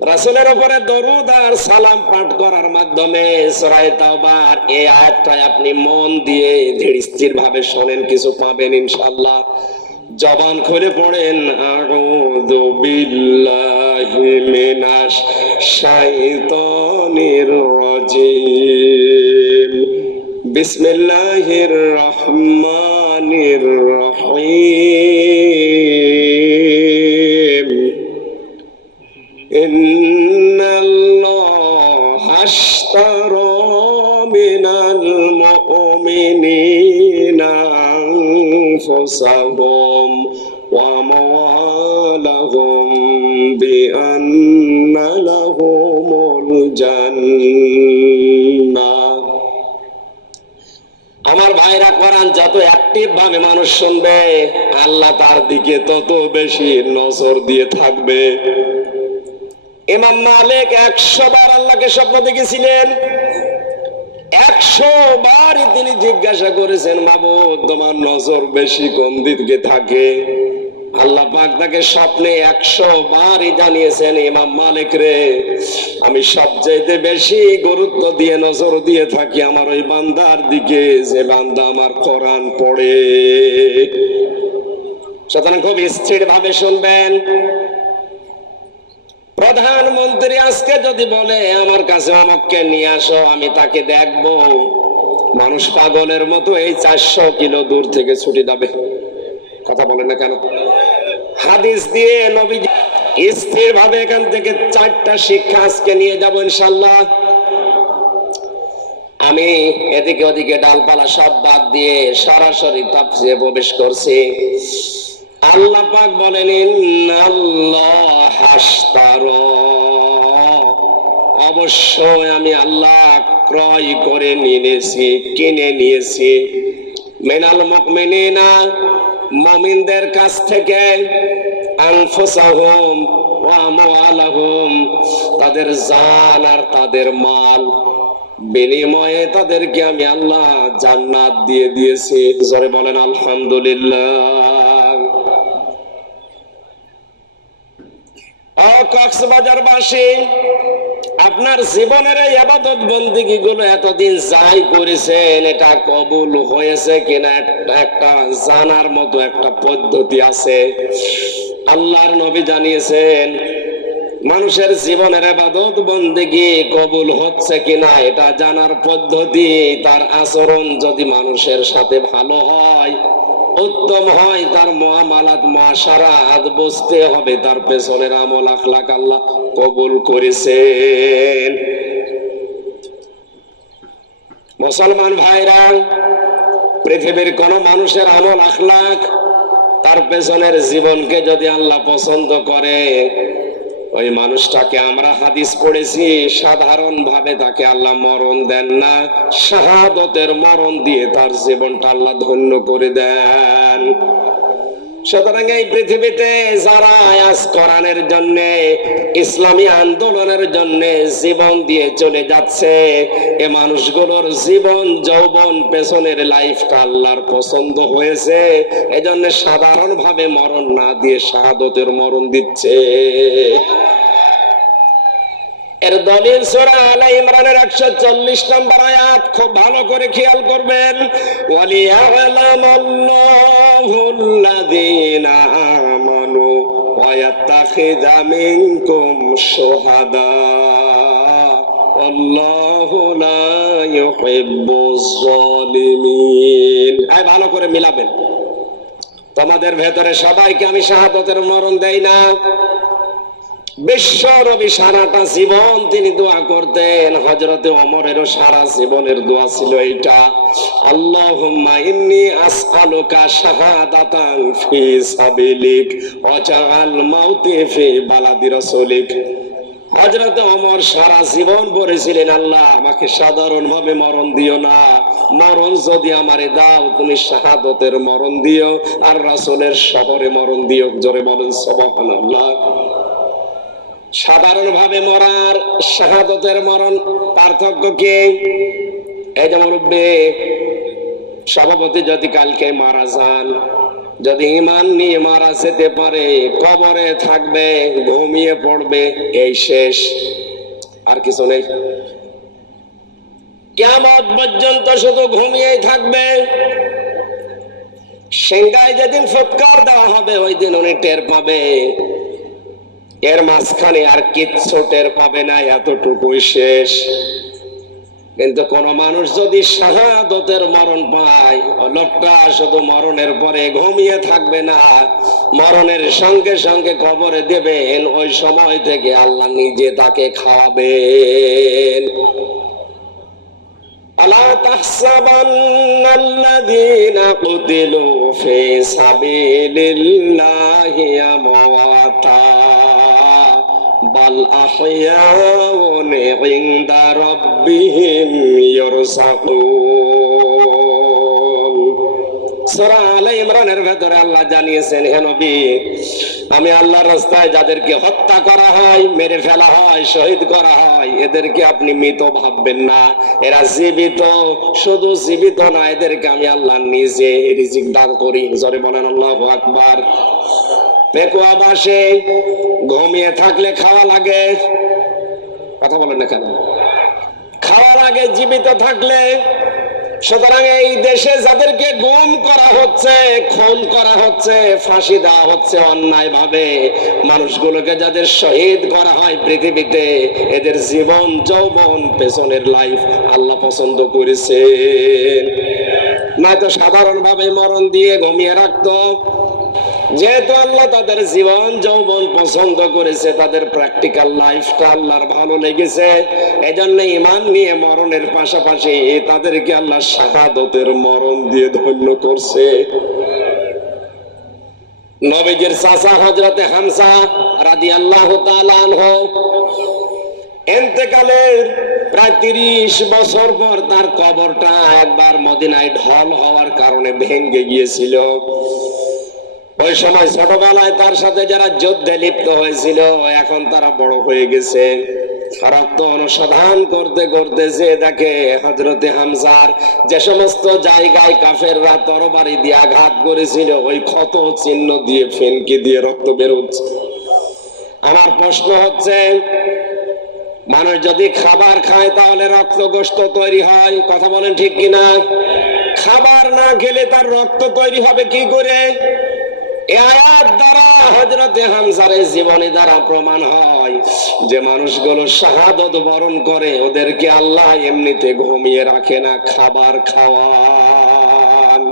রাসূলের উপরে দরুদ আর সালাম পাঠ করার মাধ্যমে সূরা তাওবার এই আয়াতটা আপনি মন দিয়ে ধীর স্থির ভাবে শোনেন, কিছু পাবেন ইনশাআল্লাহ। জবান খুলে পড়েন, আউযু বিল্লাহি মিনাশ শাইতানির রাজিম, বিসমিল্লাহির রহমানির রহিম, ইন্নাল্লাহা আশতারা মিনাল মুমিনিনা আনফুসাহুম ওয়া আমওয়ালাহুম বিআন্না লাহুমুল জান্নাহ। আমার ভাইরা, কোরআন যত অ্যাক্টিভ ভাবে মানুষ শুনবে, আল্লাহ তার দিকে তত বেশি নজর দিয়ে থাকবে। ইমাম মালিক 100 বার আল্লাহকে স্বপ্ন দেখেছিলেন। 100 বারই তিনি জিজ্ঞাসা করেছেন, মাবুদ তোমার নজর বেশি কোন দিকে থাকে? আল্লাহ পাক তাকে স্বপ্নে 100 বারই জানিয়েছেন, ইমাম মালিক রে, আমি সবচাইতে বেশি গুরুত্ব দিয়ে নজর দিয়ে থাকি আমার ওই বান্দার দিকে, যে বান্দা আমার কোরআন পড়ে। সুতরাং খুব স্থির ভাবে শুনবেন। প্রধানমন্ত্রী আজকে যদি বলে আমার কাছে অমুককে নিয়ে আসো, আমি তাকে দেখবো, মানুষ পাগলের মতো এই 400 কিলো দূর থেকে ছুটে যাবে। কথা বলে না কেন? হাদিস দিয়ে নবীজি স্থির ভাবে এখান থেকে 4টা শিক্ষা আজকে নিয়ে যাব ইনশাআল্লাহ। আমি এদিকে ওদিকে ডালপালা সব বাদ দিয়ে সরাসরি তাফসিরে প্রবেশ করছি। আল্লাহ পাক বলেন, ইন্নাল্লাহ আশতারা, অবশ্যই আমি আল্লাহ ক্রয় করে নিয়েছি, কিনে নিয়েছি, মিনাল মুমিনিনা, মুমিনদের কাছ থেকে, আনফুসাহুম ওয়া আমওয়ালাহুম, তাদের জান আর তাদের মাল, বিনিময়ে তাদেরকে আমি আল্লাহ জান্নাত দিয়ে দিয়েছি। জোরে বলেন আলহামদুলিল্লাহ। ও কক্সবাজারবাসী, আপনার জীবনের এই ইবাদত বন্দেগী গুলো এতদিন যাই করেছেন, এটা কবুল হয়েছে কিনা একটা জানার মতো একটা পদ্ধতি আছে। আল্লাহর নবী জানিয়েছেন, মানুষের জীবনের ইবাদত বন্দেগী কবুল হচ্ছে কিনা এটা জানার পদ্ধতি, তার আচরণ যদি মানুষের সাথে ভালো হয়, উত্তম হয়, তার মুআমালাত মুআশারাত বুঝতে হবে তার পেছনের আমল আখলাক আল্লাহ কবুল করেছেন। মুসলমান ভাইরা, পৃথিবীর কোন মানুষের আমল আখলাক, তার পেছনের জীবনকে যদি আল্লাহ পছন্দ করে, ওই মানুষটাকে আমরা হাদিস পড়েছি সাধারণ ভাবে তাকে আল্লাহ মরণ দেন না, শাহাদতের মরণ দিয়ে তার জীবনটা আল্লাহ ধন্য করে দেন। সুতরাং এই পৃথিবীতে যারা আজ কোরআনের জন্য, ইসলামী আন্দোলনের জন্য জীবন দিয়ে চলে যাচ্ছে, এ মানুষগুলোর জীবন যৌবন পেছনের লাইফটা আল্লাহর পছন্দ হয়েছে, এজন্য সাধারণ ভাবে মরণ না দিয়ে শাহাদতের মরণ দিচ্ছে। এর দলিল সূরা আলে ইমরানের 140 নম্বর আয়াত, খুব ভালো করে খেয়াল করবেন। ওয়ালিয়ালামাল্লাহুল্লাযীনা আমানু ওয়া ইয়াত্তাখিযা মিনকুম শুহাদা আল্লাহু লা ইউহিব্বুজ জালিমিন। এই ভালো করে মিলাবেন। তোমাদের ভেতরে সবাইকে আমি শাহাদাতের মরণ দেই না। বিশ্ব নবী সারাটা জীবন তিনি দোয়া করতেন, হযরতে ওমরেরও সারা জীবনের দোয়া ছিল এইটা, আল্লাহুম্মা ইন্নী আসআলুকা শাহাদাতান ফি সাবিলিক ওয়া জাআল মাউতি ফি বালাদি রাসূলিক। হযরতে ওমর সারা জীবন বলেছিলেন, আল্লাহ আমাকে সাধারণ ভাবে মরণ দিও না, মরণ যদি আমারে দাও তুমি শাহাদাতের মরণ দিও, আর রাসূলের শহরে মরণ দিও। জোরে বলেন সুবহানাল্লাহ। সাধারণ ভাবে মরার শাহাদাতের মরণ পার্থক্য কি? এই যে মুরব্বি সভাপতি যদি কালকে মারা যান, যদি ঈমান নিয়ে মারা যেতে পারে কবরে থাকবে, ঘুমিয়ে পড়বে, এই শেষ, আর কিছু নেই। কিয়ামত পর্যন্ত শুধু ঘুমিয়েই থাকবে। সিংহায় যেদিন ফুৎকার দেওয়া হবে ওই দিন উনি টের পাবে, এর মাঝখানে আর কিচ্ছু টের পাবে না, এতটুকুই শেষ। কিন্তু কোন মানুষ যদি শাহাদতের মরণ পায়, লোকটা শুধু মরণের পরে ঘুমিয়ে থাকবে না, মরণের সঙ্গে সঙ্গে কবরে দেবেন, ওই সময় থেকে আল্লাহ নিজে তাকে খাওয়াবেন। আলা তাহসাবান্নাল্লাযীনা কুতিলু ফী সাবিলিল্লাহি আমওয়াতা বাল আহইয়াউন ইনদা রাব্বিহিম ইরযাকুন। সূরা আলে ইমরানের ভেতরে আল্লাহ জানিয়েছেন, হে নবী, আমি আল্লাহর রাস্তায় যাদেরকে হত্যা করা হয়, মেরে ফেলা হয়, শহীদ করা হয়, এদেরকে আপনি মৃত ভাববেন না, এরা জীবিত। শুধু জীবিত না, এদেরকে আমি আল্লাহ নিজে রিজিক দান করি। জোরে বলেন আল্লাহু আকবার। পেকুয়া বাসে ঘুমিয়ে থাকলে খাওয়া লাগে, কথা বলেন না কেন? খাওয়া লাগে জীবিত থাকলে। সুতরাং এই দেশে যাদেরকে গুম করা হচ্ছে, খুন করা হচ্ছে, ফাঁসি দেওয়া হচ্ছে অন্যায় ভাবে, মানুষগুলোকে যাদের শহীদ করা হয় পৃথিবীতে, এদের জীবন যৌবন পেছনের লাইফ আল্লাহ পছন্দ করেছেন। নয়তো সাধারণ ভাবে মরণ দিয়ে ঘুমিয়ে রাখতো। যেহেতু আল্লাহ তাদের জীবন যৌবন পছন্দ করেছে, তাদের প্র্যাকটিক্যাল লাইফটা আল্লাহর ভালো লেগেছে, এজন্য ঈমান নিয়ে মরণের পাশাপাশি তাদেরকে আল্লাহ শাহাদতের মরণ দিয়ে ধন্য করছে। নবীজির চাচা হযরতে হামজা রাদিয়াল্লাহু তাআলা আনহু ইন্তেকালের প্রায় 30 বছর পর তার কবরটা একবার মদিনায় ঢল হওয়ার কারণে ভেঙে গিয়েছিল। ওই সময় ছোটবেলায় তার সাথে যারা যুদ্ধে লিপ্ত হয়েছিল, এখন তারা বড় হয়ে গেছে। রক্ত অনুসন্ধান করতে করতে যে দেখে হযরতে হামজার যে সমস্ত জায়গায় কাফেররা তরবারি দিয়ে আঘাত করেছিল, ওই ক্ষত চিহ্ন দিয়ে ফেনকি দিয়ে রক্ত বের হচ্ছে। আমার প্রশ্ন হচ্ছে, মানুষ যদি খাবার খায় তাহলে রক্ত গোশত তৈরি হয়, কথা বলেন ঠিক কিনা? খাবার না খেলে তার রক্ত তৈরি হবে কি করে? এই আয়াত দ্বারা হযরতে হামজার জীবনী দ্বারা প্রমাণ হয় যে মানুষগুলো শাহাদত বরণ করে, ওদেরকে আল্লাহ এমনিতে ঘুমিয়ে রাখে না, খাবার খাওয়ান।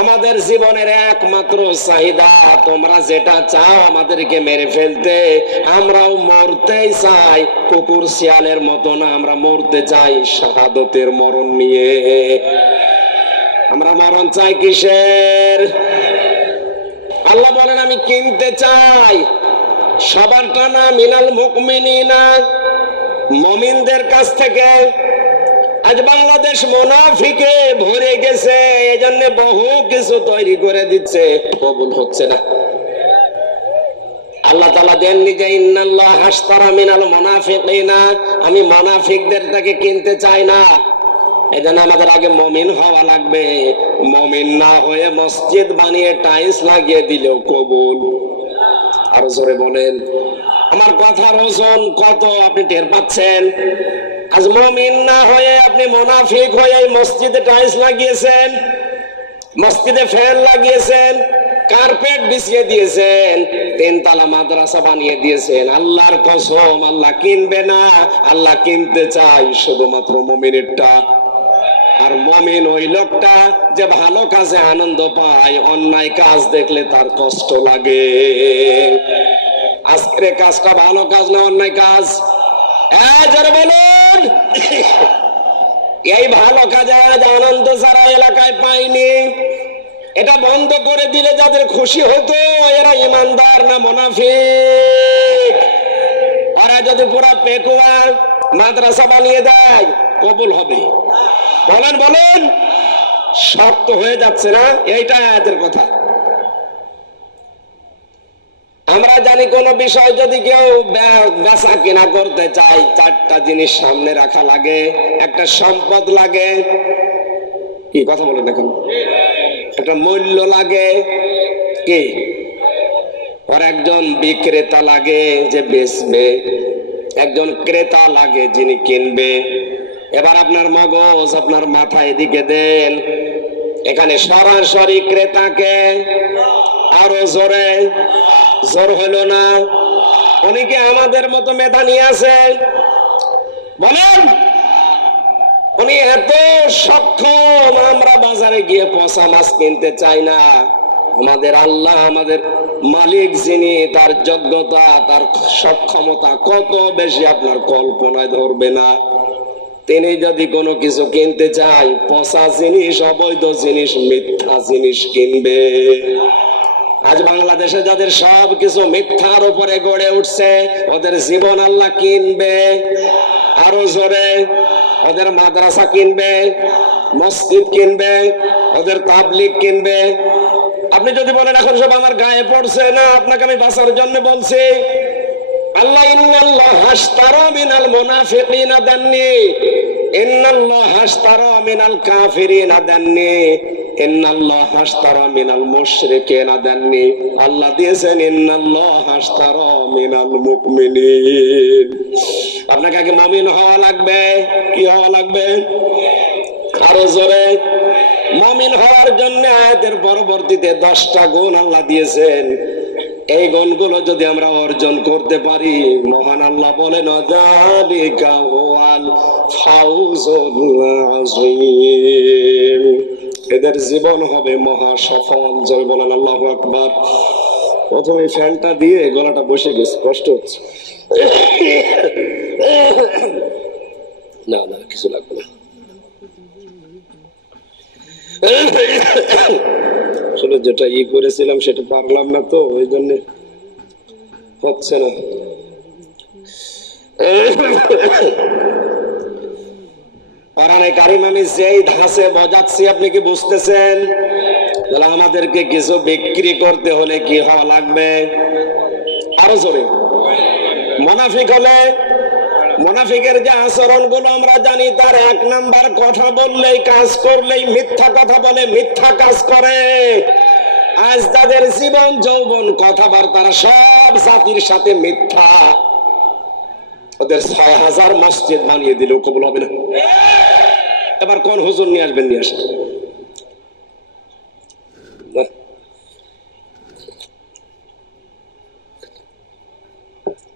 আমাদের জীবনের একমাত্র চাহিদা, তোমরা যেটা চাও আমাদেরকে মেরে ফেলতে, আমরাও মরতেই চাই। কুকুর শিয়ালের মতো না, আমরা মরতে চাই শাহাদতের মরণ নিয়ে। আমরা মরণ চাই কিসের? আল্লাহ বলেন, আমি কিনতে চাই সবারটা না, মিনাল মুমিনিনা, মুমিনদের কাছ থেকে। আজ বাংলাদেশ মুনাফিকে ভরে গেছে, এজন্য বহু কিছু তৈরি করে দিচ্ছে, কবুল হচ্ছে না। আল্লাহ তাআলা দেননি যে ইন্নাল্লাহ হাশতারা মিনাল মুনাফিকিনা, আমি মুনাফিকদের থেকে কিনতে চাই না। এজন্য আমাদের আগে মুমিন হওয়া লাগবে। মুমিন না হয়ে মসজিদ বানিয়ে টাইলস লাগিয়ে দিলেও কবুল। আরো জোরে বলেন। আমার কথার ওজন কত আপনি টের পাচ্ছেন? আজ মুমিন না হয়ে আপনি মুনাফিক হয়ে মসজিদে টাইলস লাগিয়েছেন, মসজিদে ফ্যান লাগিয়েছেন, কার্পেট বিছিয়ে দিয়েছেন, 3 তলা মাদ্রাসা বানিয়ে দিয়েছেন। আল্লাহর কসম, আল্লাহ কিনবে না, আল্লাহ কিনতে চাই শুধুমাত্র মুমিনেরটা। আর মুমিন ওই লোকটা যে ভালো কাজে আনন্দ পায়, অন্যায় কাজ দেখলে তার কষ্ট লাগে। আজকের কাজটা ভালো কাজ না অন্যায় কাজ? যারা বলুন, এই ভালো কাজে আজ আনন্দ সারা এলাকায় পাইনি। এটা বন্ধ করে দিলে যাদের খুশি হতো, এরা ইমানদার না মুনাফিক? ওরা যদি পুরা পেকুয়া মাদ্রাসা বানিয়ে দেয়, কবুল হবে? বলেন বলেন। শক্ত হয়ে যাচ্ছে না? এইটা আয়াতের কথা। আমরা জানি কোন বিষয় যদি কেউ বেচা কিনা করতে চাই, 4টা জিনিস সামনে রাখা লাগে। একটা সম্পদ লাগে, কি কথা বলেন এখন? একটা মূল্য লাগে, কি আর একজন বিক্রেতা লাগে যে বেচবে, একজন ক্রেতা লাগে যিনি কিনবে। এবার আপনার মগজ, আপনার মাথা এদিকে দেন, এখানে সরাসরি ক্রেতাকে আরো জোরে, জোর হলো না? উনি কি আমাদের মতো মেধা নিয়ে আছে? বলেন, উনি এত সক্ষম, আমরা বাজারে গিয়ে পচা মাছ কিনতে চাই না। আমাদের আল্লাহ, আমাদের মালিক যিনি, তার যোগ্যতা, তার সক্ষমতা কত বেশি আপনার কল্পনায় ধরবে না। তিনি যদি কোনো কিছু কিনতে চায়, পচা জিনিস, অবৈধ জিনিস, মিথ্যা জিনিস কিনবে। আজ বাংলাদেশে যাদের সব কিছু মিথ্যার উপরে গড়ে উঠছে, ওদের জীবন আল্লাহ কিনবে আরো জোরে। ওদের মাদ্রাসা কিনবে, মসজিদ কিনবে, ওদের তাবলিগ কিনবে। আপনি যদি বলেন এখন সব আমার গায়ে পড়ছে, না, আপনাকে আমি বাঁচার জন্য বলছি। আল্লাহ ইন্নাল্লাহ হাশতারা মিনাল মুনাফিকিনা দান্নি, ইন্নাল্লাহ হাশতারা মিনাল কাফিরিনা দান্নি, ইন্নাল্লাহ হাশতারা মিনাল মুশরিকিনা দান্নি। আল্লাহ দিয়েছেন ইন্নাল্লাহ হাশতারা মিনাল মুমিনিন। আপনাকে আগে মুমিন হওয়া লাগবে। কি হওয়া লাগবে? আরো জোরে। মুমিন হওয়ার জন্য আয়াতের পরবর্তীতে 10টা গুণ আল্লাহ দিয়েছেন। এই গুণগুলো যদি আমরা অর্জন করতে পারি, মহান আল্লাহ বলেন যালিকা হুয়াল ফাউজুল আযীম, এদের জীবন হবে মহা সফল। জয় বলেন আল্লাহু আকবার। প্রথমে ফ্যানটা দিয়ে গলাটা বসে গেছে, কষ্ট হচ্ছে। না না, কিছু লাগবে না। আসলে যেটা করেছিলাম সেটা পারলাম না, তো ওই জন্য হচ্ছে না। কোরআনে কারীম আমি যেই ধাঁচে বোঝাচ্ছি, আপনি কি বুঝতেছেন? তাহলে আমাদেরকে কিছু বিক্রি করতে হলে কি হওয়া লাগবে? আরো জোরে। মুনাফিক হলে, মুনাফিকের যে আচরণ গুলো আমরা জানি, তার 1 নাম্বার, কথা বললেই, কাজ করলেই মিথ্যা কথা বলে, মিথ্যা কাজ করে। আজ তাদের জীবন যৌবন কথাবার্তারা সব জাতির সাথে মিথ্যা। ওদের 6000 মসজিদ বানিয়ে দিলেও কবুল হবে না। এবার কোন হুজুর নিয়ে আসবেন? নিয়ে আসেন।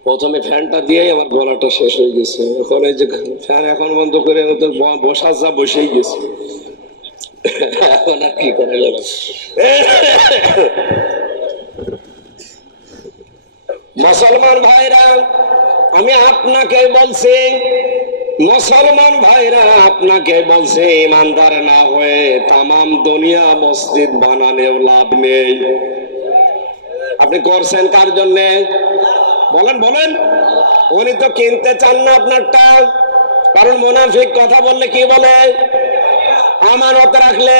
প্রথমে ফ্যানটা দিয়েই আমার গলাটা শেষ হয়ে গেছে। এখন এই যে ফ্যান এখন বন্ধ করে ওদের বসার যা বসেই গেছে, এখন আর কি করে যাবে। মুসলমান ভাইরা, আমি আপনাকে বলছি, মুসলমান ভাইরা আপনাকে বলছে, ইমানদার না হয়ে তামাম দুনিয়া মসজিদ বানানেও লাভ নেই। আপনি করছেন কার জন্যে? বলেন বলেন। উনি তো কিনতে চান না আপনারটা, কারণ মুনাফিক কথা বললে কি বলে? আমানত রাখলে।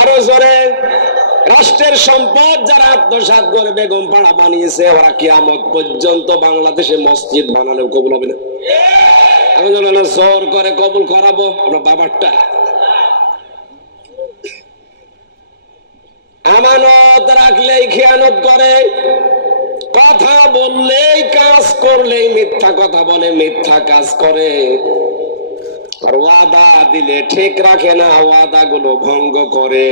আরো জোরে। রাষ্ট্রের সম্পদ যারা আত্মসাৎ করে বেগম পাড়া বানিয়েছে, ওরা কিয়ামত পর্যন্ত বাংলাদেশে মসজিদ বানালেও কবুল হবে না। আমি জোর করে কবুল করাবো আপনার বাবারটা। আমানত রাখলেই খেয়ানত করে, কথা বললেই, কাজ করলেই মিথ্যা কথা বলে, মিথ্যা কাজ করে। আর ওয়াদা দিলে ঠিক রাখে না, ওয়াদা গুলো ভঙ্গ করে।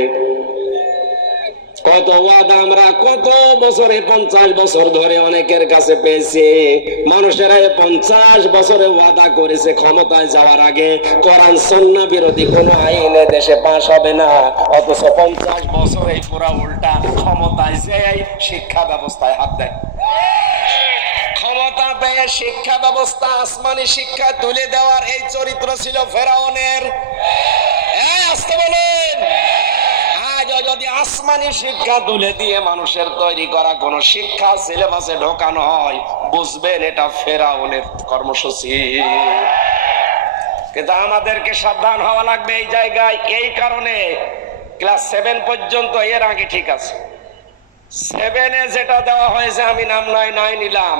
কত ওয়াদা আমরা কত বছরে, 50 বছর ধরে অনেকের কাছে পেয়েছি। মানুষেরা 50 বছরে ওয়াদা করেছে ক্ষমতায় যাওয়ার আগে কোরআন সুন্নাহ বিরোধী কোন আইন দেশে পাস হবে না, অথচ 50 বছরে পুরা উল্টা ক্ষমতায় যেই শিক্ষা ব্যবস্থায় হাত দেয়। ক্ষমতা পেয়ে শিক্ষা ব্যবস্থা আসমানি শিক্ষা তুলে দেওয়ার এই চরিত্র ছিল ফেরাউনের। আসতে বলেন। যদি আসমানি শিক্ষা তুলে দিয়ে মানুষের তৈরি করা কোন শিক্ষা সিলেবাসে ঢোকানো হয়, বুঝবেন এটা ফেরাউনের কর্মসূচি। কিন্তু আমাদেরকে সাবধান হওয়া লাগবে এই জায়গায়। এই কারণে ক্লাস 7 পর্যন্ত, এর আগে ঠিক আছে, 7-এ যেটা দেওয়া হয়েছে আমি নাম 9 নিলাম,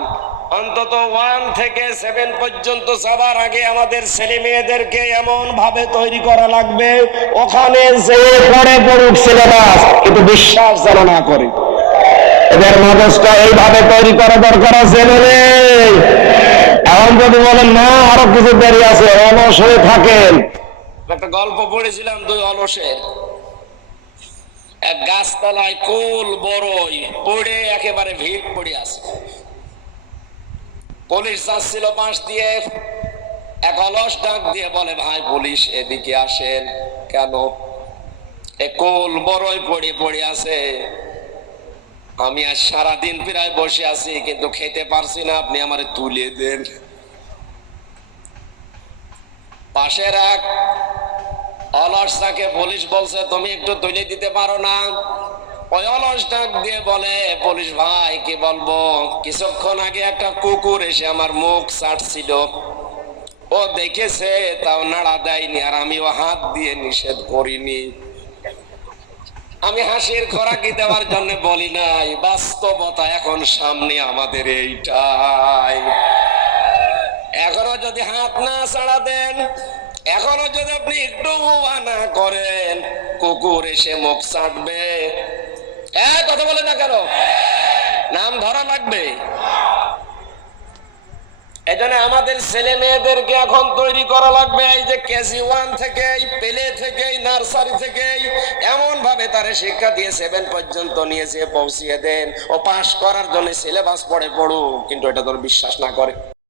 অন্তত 1 থেকে 7 পর্যন্ত যাবার আগে আমাদের ছেলে মেয়েদেরকে এমন ভাবে তৈরি করা লাগবে, ওখানে যে পড়ে পড়ুক সিলেবাস, কিন্তু বিশ্বাস যেন না করে। এদের মগজটা এইভাবে তৈরি করা দরকার আছে। এখন যদি বলেন না আরো কিছু দেরি আছে, অলস হয়ে থাকেন। একটা গল্প পড়েছিলাম দুই অলসের। এক গাছতলায় কুল বড়ই পড়ে একেবারে ভিড় পড়ে আছে। পুলিশ যাচ্ছিল পাশ দিয়ে, এক অলস ডাক দিয়ে বলে, ভাই পুলিশ এদিকে আসেন। কেন? কুল বড়ই পড়ে পড়ে আছে, আমি আজ সারাদিন প্রায় বসে আছি কিন্তু খেতে পারছি না, আপনি আমারে তুলে দেন। পাশের এক অলসটাকে পুলিশ বলছে, তুমি একটু তুলে দিতে পারো না? ওই অলস ডাক দিয়ে বলে, পুলিশ ভাই কি বলবো, কিছুক্ষণ আগে একটা কুকুর এসে আমার মুখ চাটছিল, ও দেখেছে তাও নাড়া দেয়নি, আর আমিও হাত দিয়ে নিষেধ করিনি। আমি হাসির খোরাকি দেওয়ার জন্য বলি নাই, বাস্তবতা এখন সামনে আমাদের এইটাই। এখনো যদি হাত না ছাড়া দেন, এখনো যদি আপনি একটু না করেন, কুকুর এসে মুখ চাটবে। কথা বলে না কেন? নাম ধরা লাগবে। এজন্য আমাদের ছেলে মেয়েদেরকে এখন তৈরি করা লাগবে, এই যে কেজি 1 থেকে, প্লে থেকে, নার্সারি থেকে এমন ভাবে তারে শিক্ষা দিয়ে 7 পর্যন্ত নিয়ে যেয়ে পৌঁছিয়ে দেন, ও পাশ করার জন্য সিলেবাস পড়ে পড়ুক, কিন্তু এটা তোর বিশ্বাস না করে।